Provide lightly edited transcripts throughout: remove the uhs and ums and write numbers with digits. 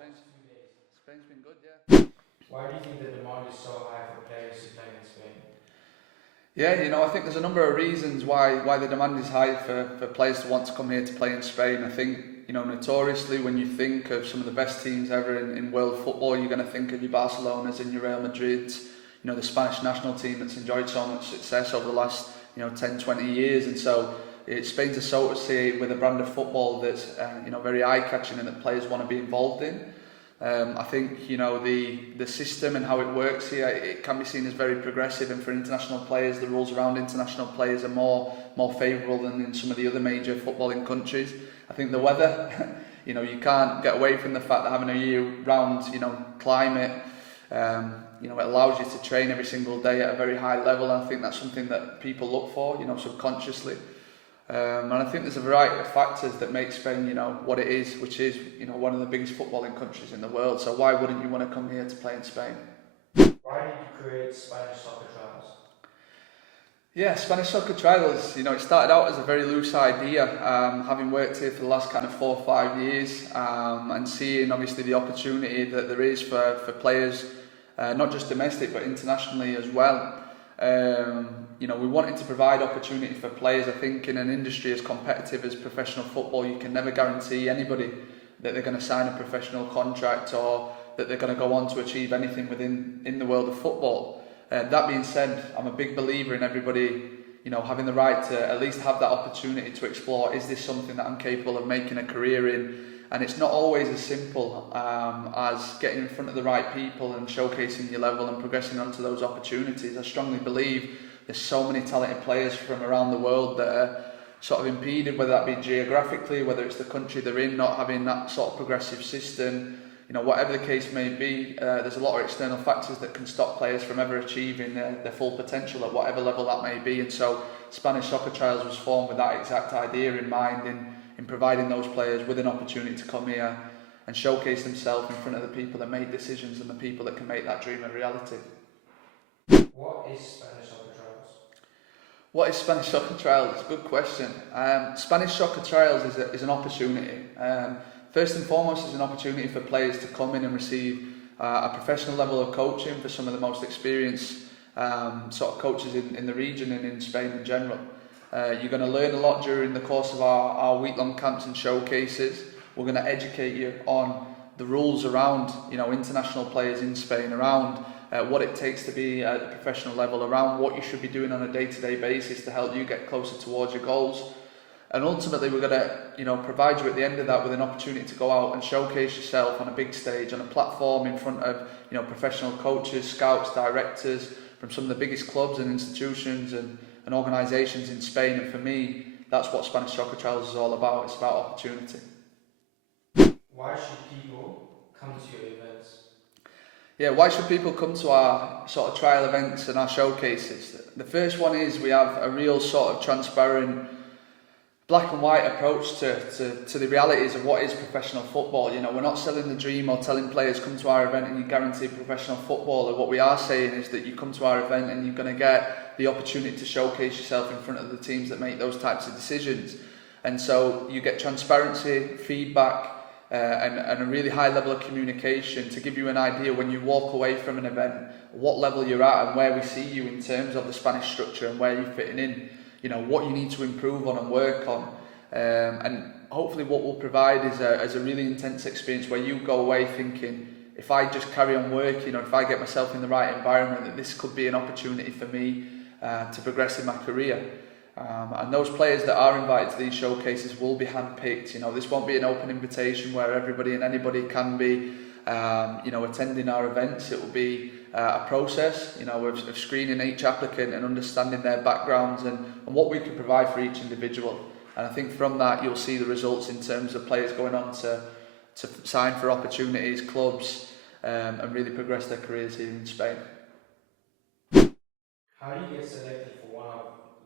Spain's, past 2 days. Spain's been good, yeah. Why do you think the demand is so high for players to play in Spain? Yeah, I think there's a number of reasons why the demand is high for players to want to come here to play in Spain. I think, notoriously when you think of some of the best teams ever in world football, you're going to think of your Barcelonas and your Real Madrids, the Spanish national team that's enjoyed so much success over the last, 10, 20 years. And so Spain's associated with a brand of football that's, very eye-catching and that players want to be involved in. I think the system and how it works here, it can be seen as very progressive, and for international players the rules around international players are more favourable than in some of the other major footballing countries. I think the weather, you can't get away from the fact that having a year-round climate, it allows you to train every single day at a very high level, and I think that's something that people look for, subconsciously. And I think there's a variety of factors that make Spain, what it is, which is, one of the biggest footballing countries in the world. So why wouldn't you want to come here to play in Spain? Why did you create Spanish soccer trials? Yeah, Spanish soccer trials, it started out as a very loose idea, having worked here for the last kind of 4 or 5 years, and seeing obviously the opportunity that there is for players, not just domestic but internationally as well. We wanted to provide opportunity for players. I think in an industry as competitive as professional football, you can never guarantee anybody that they're going to sign a professional contract or that they're going to go on to achieve anything in the world of football. That being said, I'm a big believer in everybody, having the right to at least have that opportunity to explore, is this something that I'm capable of making a career in? And it's not always as simple as getting in front of the right people and showcasing your level and progressing onto those opportunities. I strongly believe there's so many talented players from around the world that are sort of impeded, whether that be geographically, whether it's the country they're in, not having that sort of progressive system, whatever the case may be. There's a lot of external factors that can stop players from ever achieving their full potential at whatever level that may be. And so Spanish Soccer Trials was formed with that exact idea in mind, in providing those players with an opportunity to come here and showcase themselves in front of the people that make decisions and the people that can make that dream a reality. What is Spanish soccer trials? What is Spanish Soccer Trials? It's a good question. Spanish Soccer Trials is an opportunity. First and foremost, it's an opportunity for players to come in and receive a professional level of coaching for some of the most experienced sort of coaches in the region and in Spain in general. You're going to learn a lot during the course of our week-long camps and showcases. We're going to educate you on the rules around, international players in Spain, around what it takes to be at a professional level, around what you should be doing on a day-to-day basis to help you get closer towards your goals. And ultimately, we're going to, provide you at the end of that with an opportunity to go out and showcase yourself on a big stage, on a platform in front of, professional coaches, scouts, directors from some of the biggest clubs and institutions and organisations in Spain. And for me, that's what Spanish Soccer Trials is all about. It's about opportunity. Why should people come to your events? Yeah, why should people come to our sort of trial events and our showcases? The first one is we have a real sort of transparent, black and white approach to the realities of what is professional football. We're not selling the dream or telling players come to our event and you're guaranteed professional footballer. What we are saying is that you come to our event and you're going to get the opportunity to showcase yourself in front of the teams that make those types of decisions. And so you get transparency, feedback, and a really high level of communication to give you an idea when you walk away from an event, what level you're at and where we see you in terms of the Spanish structure and where you're fitting in, what you need to improve on and work on. And hopefully what we'll provide is a really intense experience where you go away thinking, if I just carry on working or if I get myself in the right environment, that this could be an opportunity for me to progress in my career. And those players that are invited to these showcases will be handpicked. This won't be an open invitation where everybody and anybody can be, attending our events. It will be a process, of screening each applicant and understanding their backgrounds and what we can provide for each individual. And I think from that you'll see the results in terms of players going on to sign for opportunities, clubs, and really progress their careers here in Spain. How do you get selected for one of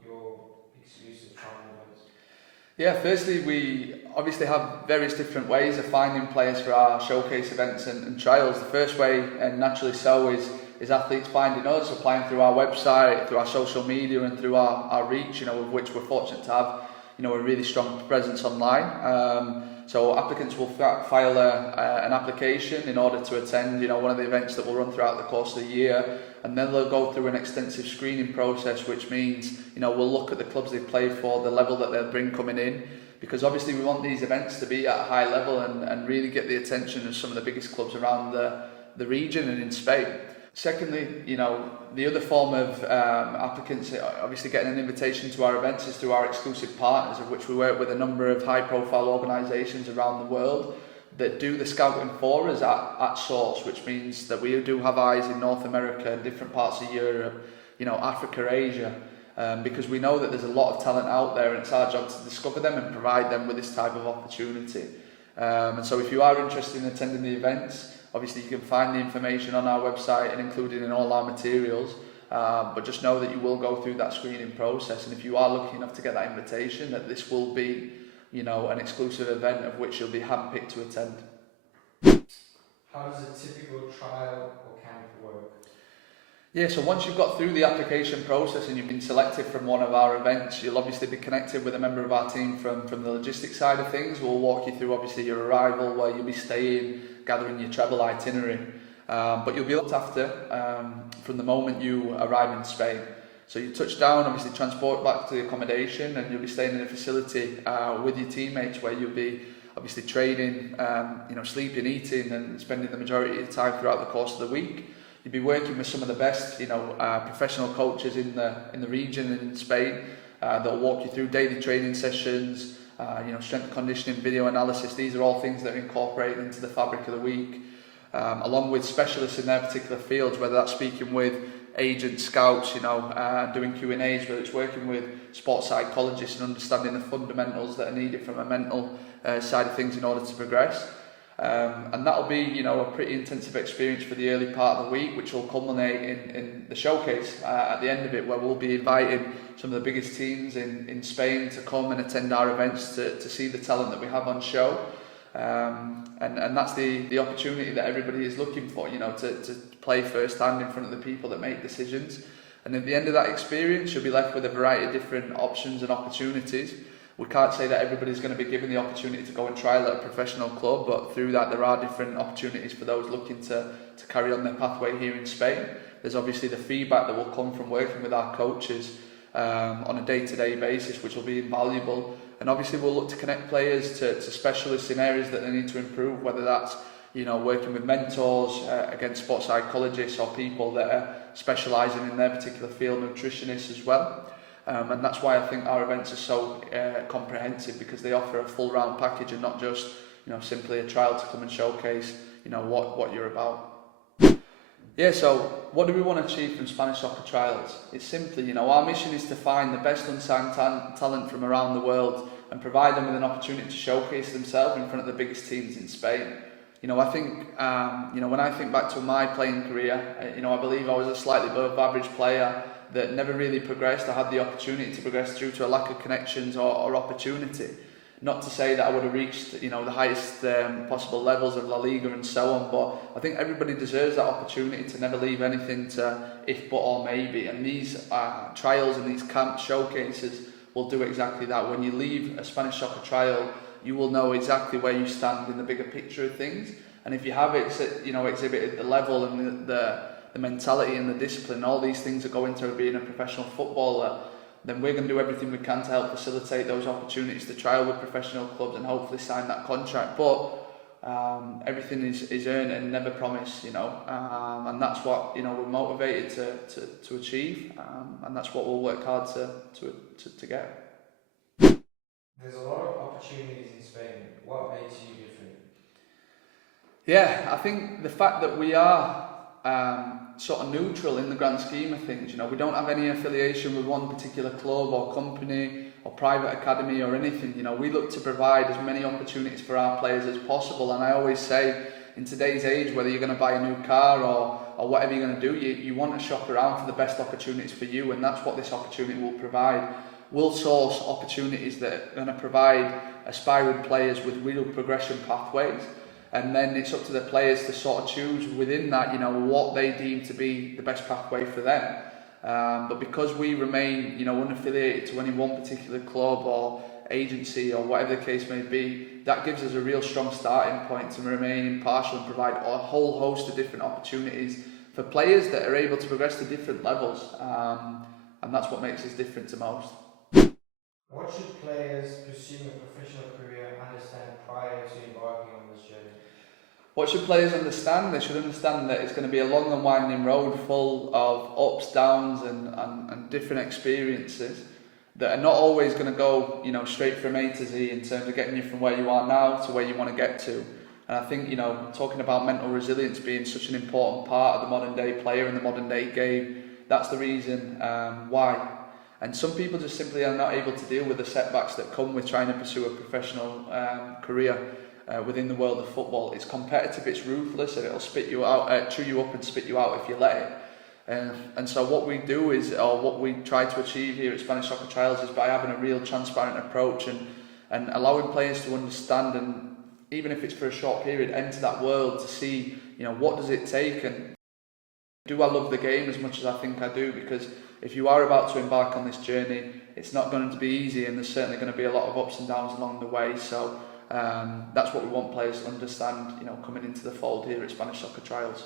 your exclusive trial events? Yeah, firstly, we obviously have various different ways of finding players for our showcase events and trials. The first way, and naturally so, is athletes finding us, applying through our website, through our social media and through our reach, of which we're fortunate to have, a really strong presence online. So applicants will file an application in order to attend, one of the events that will run throughout the course of the year, and then they'll go through an extensive screening process, which means, we'll look at the clubs they've played for, the level that they'll bring coming in, because obviously we want these events to be at a high level and really get the attention of some of the biggest clubs around the region and in Spain. Secondly, the other form of applicants obviously getting an invitation to our events is through our exclusive partners, of which we work with a number of high-profile organisations around the world that do the scouting for us at source, which means that we do have eyes in North America, different parts of Europe, Africa, Asia, because we know that there's a lot of talent out there, and it's our job to discover them and provide them with this type of opportunity. And so if you are interested in attending the events, obviously you can find the information on our website and included in all our materials, but just know that you will go through that screening process, and if you are lucky enough to get that invitation, that this will be, an exclusive event of which you'll be handpicked to attend. How does a typical trial or camp work? Yeah, so once you've got through the application process and you've been selected from one of our events, you'll obviously be connected with a member of our team from the logistics side of things. We'll walk you through obviously your arrival, where you'll be staying, gathering your travel itinerary, but you'll be looked after from the moment you arrive in Spain. So you touch down, obviously transport back to the accommodation, and you'll be staying in a facility with your teammates, where you'll be obviously training, sleeping, eating, and spending the majority of your time throughout the course of the week. You'll be working with some of the best, professional coaches in the region and in Spain. They'll walk you through daily training sessions, strength conditioning, video analysis. These are all things that are incorporated into the fabric of the week, along with specialists in their particular fields, whether that's speaking with agents, scouts, doing Q&As, whether it's working with sports psychologists and understanding the fundamentals that are needed from a mental side of things in order to progress. And that'll be, a pretty intensive experience for the early part of the week, which will culminate in the showcase at the end of it, where we'll be inviting some of the biggest teams in Spain to come and attend our events to see the talent that we have on show. And that's the opportunity that everybody is looking for, to play first hand in front of the people that make decisions. And at the end of that experience, you'll be left with a variety of different options and opportunities. We can't say that everybody's going to be given the opportunity to go and trial at a professional club, but through that there are different opportunities for those looking to carry on their pathway here in Spain. There's obviously the feedback that will come from working with our coaches on a day-to-day basis, which will be invaluable. And obviously we'll look to connect players to specialists in areas that they need to improve, whether that's working with mentors, against sports psychologists, or people that are specialising in their particular field, nutritionists as well. And that's why I think our events are so comprehensive, because they offer a full round package and not just simply a trial to come and showcase what you're about. Yeah, so what do we want to achieve from Spanish soccer trials? It's simply, our mission is to find the best unsigned talent from around the world and provide them with an opportunity to showcase themselves in front of the biggest teams in Spain. I think, when I think back to my playing career, I believe I was a slightly above average player that never really progressed. I had the opportunity to progress due to a lack of connections or opportunity. Not to say that I would have reached, the highest possible levels of La Liga and so on, but I think everybody deserves that opportunity to never leave anything to if, but, or maybe. And these trials and these camp showcases will do exactly that. When you leave a Spanish soccer trial, you will know exactly where you stand in the bigger picture of things. And if you have exhibited the level and the mentality and the discipline, all these things that go into being a professional footballer, then we're going to do everything we can to help facilitate those opportunities to trial with professional clubs and hopefully sign that contract. But everything is earned and never promised, and that's what we're motivated to achieve, and that's what we'll work hard to get. There's a lot of opportunities in Spain. What makes you different? Yeah, I think the fact that we are sort of neutral in the grand scheme of things. We don't have any affiliation with one particular club or company or private academy or anything. We look to provide as many opportunities for our players as possible. And I always say, in today's age, whether you're going to buy a new car or whatever you're going to do, you want to shop around for the best opportunities for you, and that's what this opportunity will provide. We'll source opportunities that are going to provide aspiring players with real progression pathways. And then it's up to the players to sort of choose within that, what they deem to be the best pathway for them. But because we remain, unaffiliated to any one particular club or agency or whatever the case may be, that gives us a real strong starting point to remain impartial and provide a whole host of different opportunities for players that are able to progress to different levels, and that's what makes us different to most. What should players pursuing a professional career understand prior to embarking on this journey? What should players understand? They should understand that it's going to be a long and winding road full of ups, downs and different experiences that are not always going to go, straight from A to Z in terms of getting you from where you are now to where you want to get to. And I think, talking about mental resilience being such an important part of the modern day player and the modern day game, that's the reason why. And some people just simply are not able to deal with the setbacks that come with trying to pursue a professional career within the world of football. It's competitive, it's ruthless, and it'll spit you out, chew you up and spit you out if you let it. And so what we do is, or what we try to achieve here at Spanish Soccer Trials, is by having a real transparent approach and allowing players to understand, and even if it's for a short period, enter that world to see, what does it take, and do I love the game as much as I think I do? Because if you are about to embark on this journey, it's not going to be easy, and there's certainly going to be a lot of ups and downs along the way. So that's what we want players to understand, coming into the fold here at Spanish Soccer Trials.